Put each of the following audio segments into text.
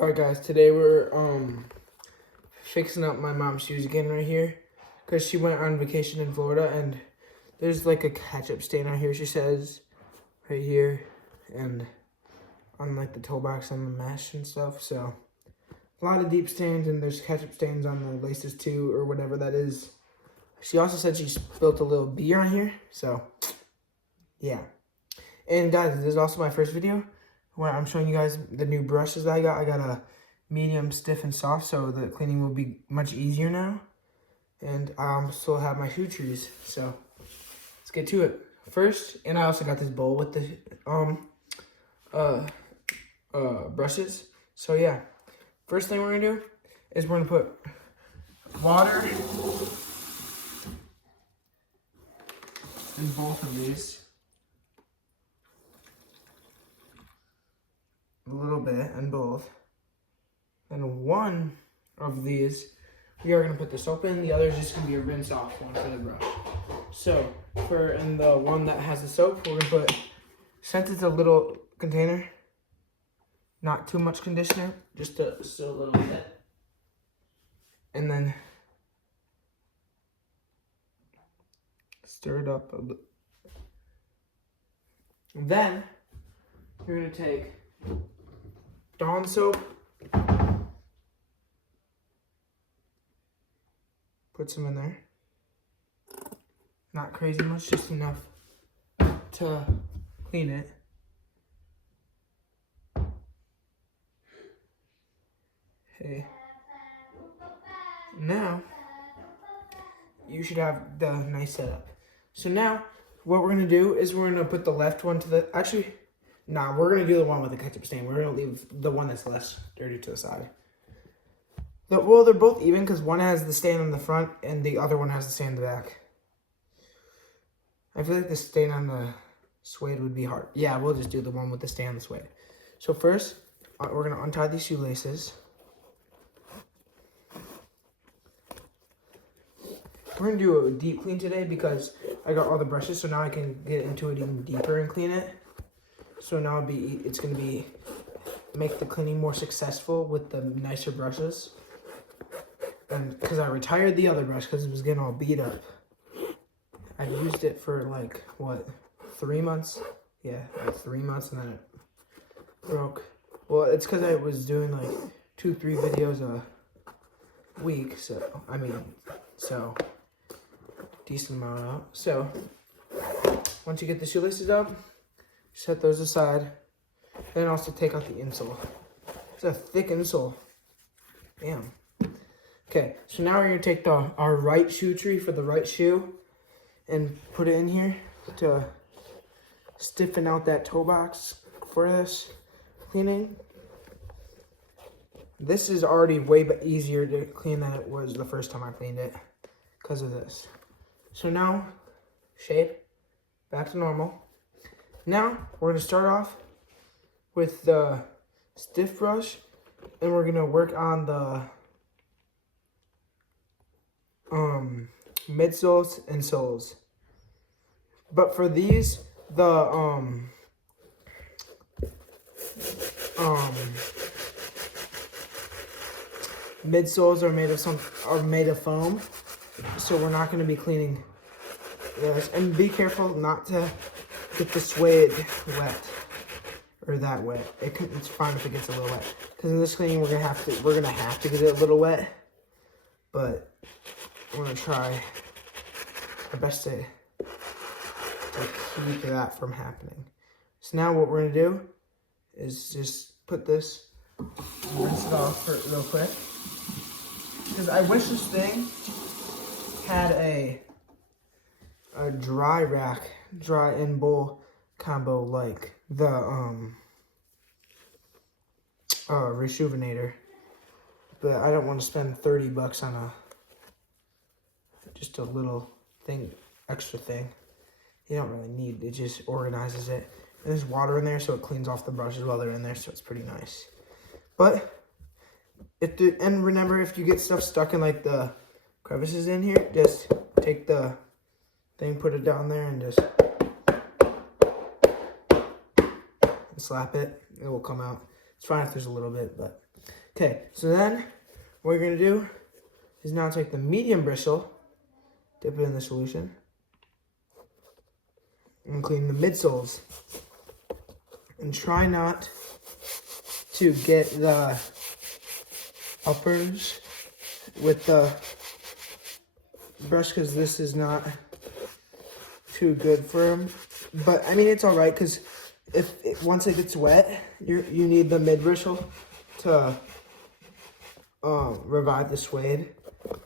Alright guys, today we're fixing up my mom's shoes again right here because she went on vacation in Florida and there's like a ketchup stain on here, she says, right here, and on like the toe box and the mesh and stuff. So a lot of deep stains, and there's ketchup stains on the laces too, or whatever that is. She also said she spilled a little beer on here, so yeah. And guys, this is also my first video where I'm showing you guys the new brushes that I got. I got a medium, stiff, and soft, so the cleaning will be much easier now. And I still have my shoe trees, so let's get to it. First, and I also got this bowl with the brushes. So yeah, first thing we're gonna do is we're gonna put water in both of these. A little bit in both. And one of these, we are going to put the soap in. The other is just going to be a rinse off one for the brush. So, in the one that has the soap, we're going to put, since it's a little container, not too much conditioner, just a little bit. And then stir it up a bit. And then, you're going to take Dawn soap, put some in there, not crazy much, just enough to clean it. Okay, now you should have the nice setup. So now what we're gonna do is we're gonna put the left one to the, nah, we're going to do the one with the ketchup stain. We're going to leave the one that's less dirty to the side. Well, they're both even because one has the stain on the front and the other one has the stain on the back. I feel like the stain on the suede would be hard. Yeah, we'll just do the one with the stain on the suede. So first, we're going to untie these shoelaces. We're going to do a deep clean today because I got all the brushes, so now I can get into it even deeper and clean it. So now it's going to make the cleaning more successful with the nicer brushes. And because I retired the other brush because it was getting all beat up. I used it for like, what, 3 months? Yeah, like 3 months, and then it broke. Well, it's because I was doing like 2-3 videos a week, so, decent amount out. So, once you get the shoelaces up, set those aside. Then also take out the insole. It's a thick insole. Damn. Okay, so now we're going to take our right shoe tree for the right shoe and put it in here to stiffen out that toe box for this cleaning. This is already way easier to clean than it was the first time I cleaned it because of this. So now, shape, back to normal. Now, we're going to start off with the stiff brush, and we're going to work on the midsoles and soles. But for these, the midsoles are made of foam, so we're not going to be cleaning this. And be careful not to get the suede wet, or that wet. It's fine if it gets a little wet, because in this cleaning we're gonna have to get it a little wet, but we're gonna try our best to keep that from happening. So now what we're gonna do is just put this, rinse it off real quick, because I wish this thing had a dry and bowl combo like the Rejuvenator, but I don't want to spend $30 on just a little extra thing. You don't really need it, just organizes it. And there's water in there, so it cleans off the brushes while they're in there, so it's pretty nice. But and remember, if you get stuff stuck in like the crevices in here, just take the thing, put it down there, and just slap it. It will come out. It's fine if there's a little bit, but. Okay, so then what you're gonna do is now take the medium bristle, dip it in the solution, and clean the midsoles. And try not to get the uppers with the brush because this is not too good for them. But I mean, it's all right because once it gets wet, you need the mid bristle to revive the suede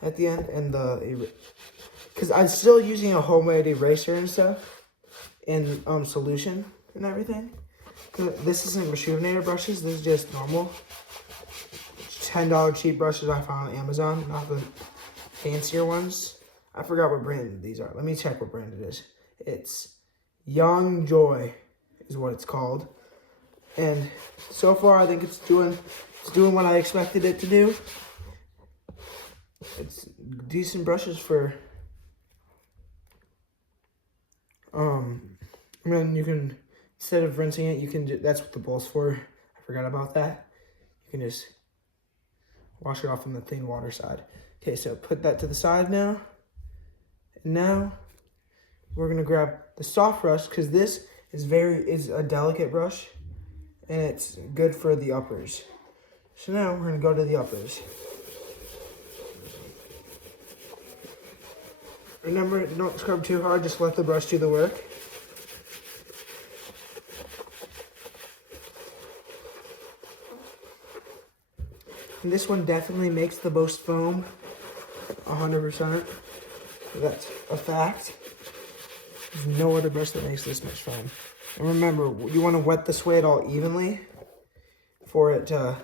at the end, and because I'm still using a homemade eraser and stuff in solution and everything. This isn't Rejuvenator brushes. This is just normal $10 cheap brushes I found on Amazon, not the fancier ones. I forgot what brand these are. Let me check what brand it is. It's Young Joy is what it's called. And so far, I think it's doing what I expected it to do. It's decent brushes for, I mean, you can, instead of rinsing it, you can, that's what the bowl's for. I forgot about that. You can just wash it off on the clean water side. Okay, so put that to the side now. And now we're gonna grab the soft brush because this is a delicate brush and it's good for the uppers. So now we're gonna go to the uppers. Remember, don't scrub too hard, just let the brush do the work. And this one definitely makes the most foam, 100%. That's a fact. There's no other brush that makes this much foam. And remember, you want to wet the suede all evenly for it to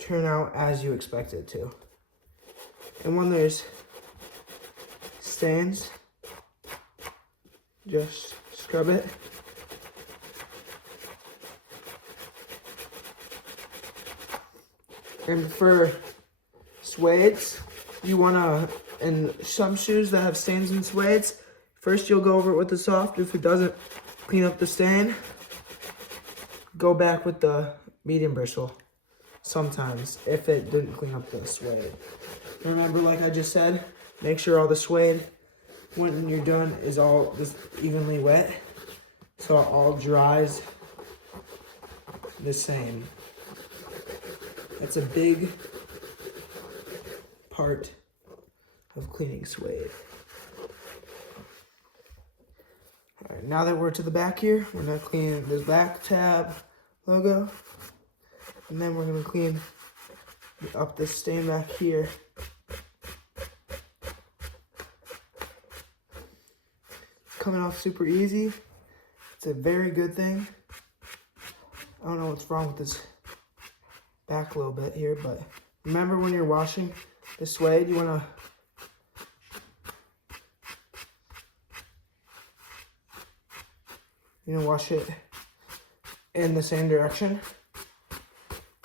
turn out as you expect it to. And when there's stains, just scrub it. And for suedes, you wanna, in some shoes that have stains in suedes, first you'll go over it with the soft. If it doesn't clean up the stain, go back with the medium bristle sometimes if it didn't clean up the suede. Remember, like I just said, make sure all the suede when you're done is all just evenly wet so it all dries the same. That's a big part of cleaning suede. All right, now that we're to the back here, we're gonna clean this back tab logo, and then we're gonna clean up this stain back here. Coming off super easy. It's a very good thing. I don't know what's wrong with this back a little bit here, but remember when you're washing the suede, you want to wash it in the same direction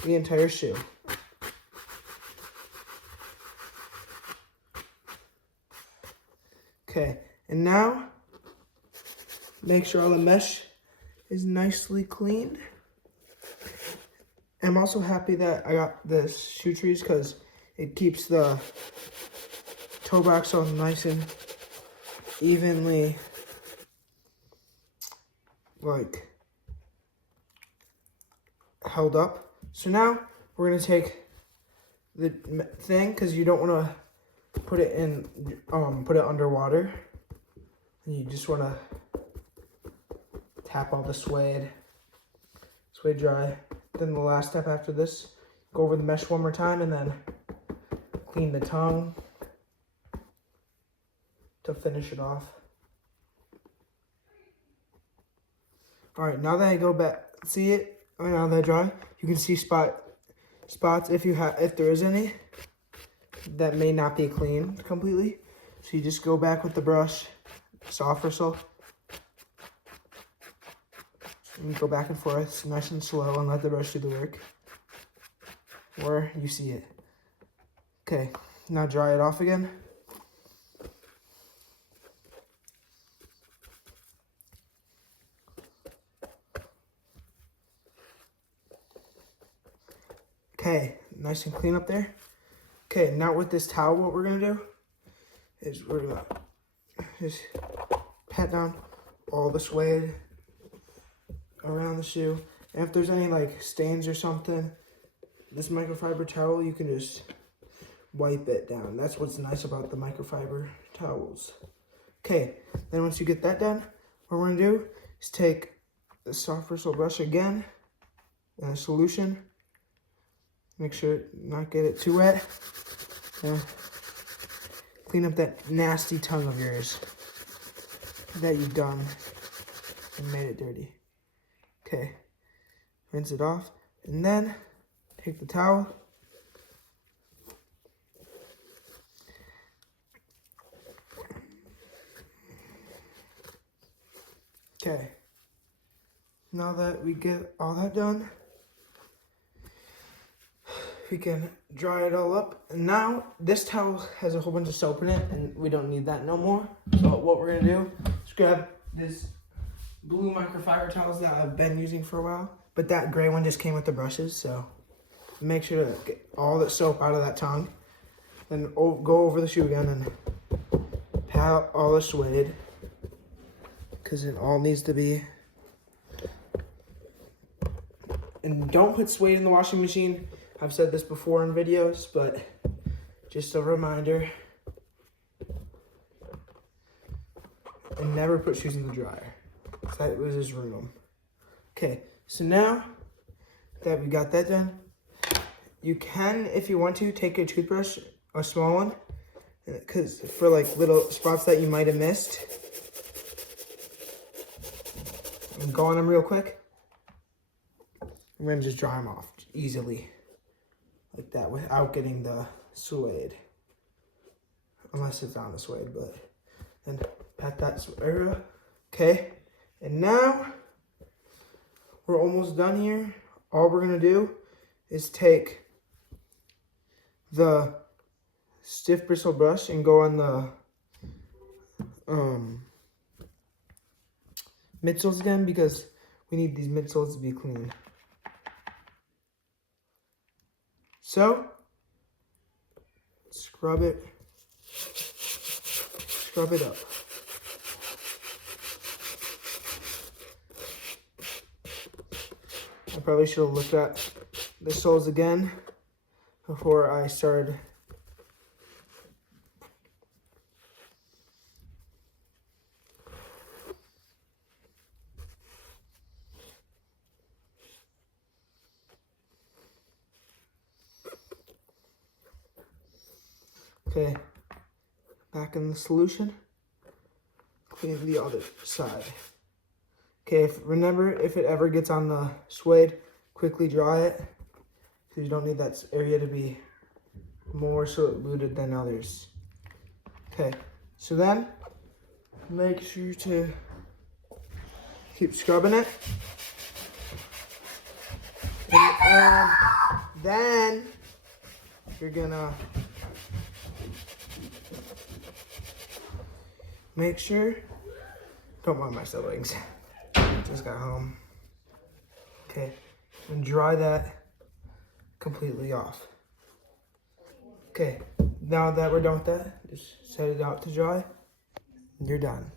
the entire shoe. Okay, and now make sure all the mesh is nicely cleaned. I'm also happy that I got this shoe trees because it keeps the toe box all nice and evenly like held up. So now we're gonna take the thing because you don't want to put it in, put it underwater. And you just want to tap all the suede dry. Then the last step after this, go over the mesh one more time and then clean the tongue to finish it off. All right, now that I go back, see it? Now that I dry, you can see spots if there is any that may not be clean completely. So you just go back with the brush, soft bristle, and go back and forth, nice and slow, and let the brush do the work. Where you see it. Okay, now dry it off again. Okay, nice and clean up there. Okay, now with this towel, what we're gonna do is we're gonna just pat down all the suede around the shoe. And if there's any like stains or something, this microfiber towel, you can just wipe it down. That's what's nice about the microfiber towels. Okay, then once you get that done, what we're gonna do is take the soft bristle brush again and a solution. Make sure not get it too wet. Clean up that nasty tongue of yours that you've done and made it dirty. Okay, rinse it off, and then take the towel. Okay, now that we get all that done, we can dry it all up. And now this towel has a whole bunch of soap in it and we don't need that no more. So what we're gonna do is grab this blue microfiber towels that I've been using for a while, but that gray one just came with the brushes, so make sure to get all the soap out of that tongue. Then go over the shoe again and pat out all the suede, because it all needs to be. And don't put suede in the washing machine. I've said this before in videos, but just a reminder. And never put shoes in the dryer. That was just ruin them. Okay, so now that we got that done, you can, if you want to, take a toothbrush, a small one, because for like little spots that you might have missed, and go on them real quick. I'm gonna just dry them off easily, like that, without getting the suede, unless it's on the suede. But then pat that area. Okay, and now we're almost done here. All we're gonna do is take the stiff bristle brush and go on the midsoles again, because we need these midsoles to be clean. So, scrub it up. I probably should have looked at the soles again before I started. Okay, back in the solution, clean the other side. Okay, remember, if it ever gets on the suede, quickly dry it, because you don't need that area to be more diluted than others. Okay, so then, make sure to keep scrubbing it. And then, you're gonna make sure, don't mind my siblings, just got home. Okay, and dry that completely off. Okay, now that we're done with that, just set it out to dry, and you're done.